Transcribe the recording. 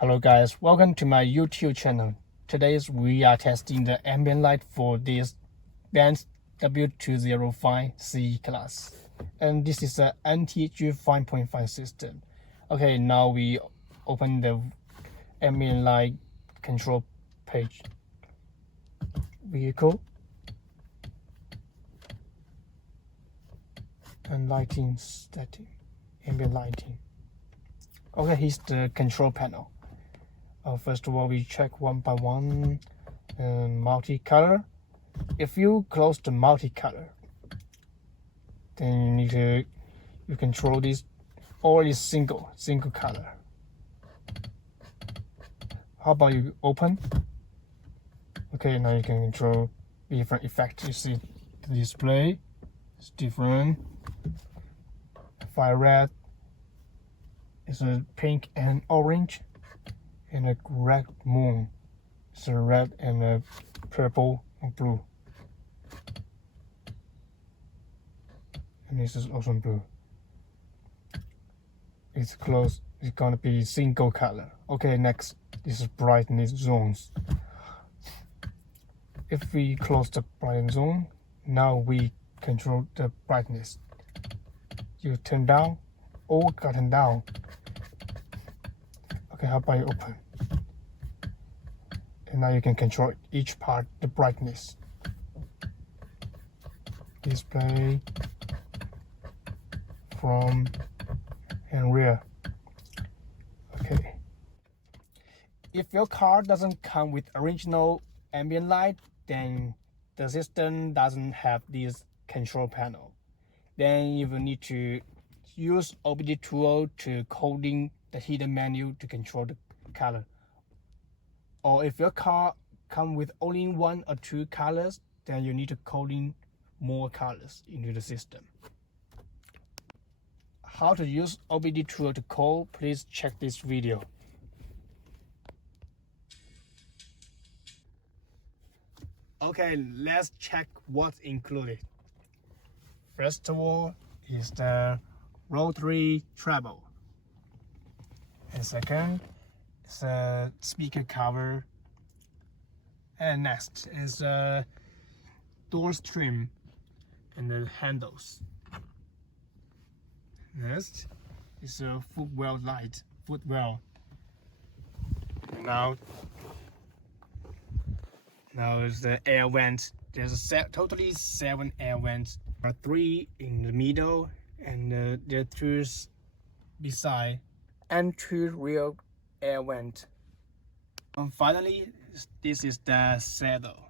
Hello guys, welcome to my YouTube channel. Today we are testing the ambient light for this Benz W205 C class, and this is an NTG 5.5 system. Okay, now we open the ambient light control page. Vehicle and lighting setting, ambient lighting. Okay, here's the control panel. First of all, we check one by one. Multicolor. If you close the multicolor, then you control this, or is single color. How about you open? Okay, now you can control different effects. You see the display is different. Fire red is a pink and orange. And a red moon. It's a red and a purple and blue. And this is also blue. It's close. It's gonna be single color. Okay, next. This is brightness zones. If we close the brightness zone, now we control the brightness. You turn down or turn down. Okay, how about you open? And now you can control each part, the brightness. Display, front, and rear. Okay. If your car doesn't come with original ambient light, then the system doesn't have this control panel. Then you will need to use W205 to coding the hidden menu to control the color. Or if your car comes with only one or two colors, then you need to code in more colors into the system. How to use W205 to code, please check this video. Okay, let's check what's included. First of all is the rotary treble. And second is a speaker cover. And next is a door trim and the handles. Next is a footwell light. Now is the air vent. There's totally 7 air vents. There are 3 in the middle, and there are 2 beside, and 2 rear air vents. And finally, this is the saddle.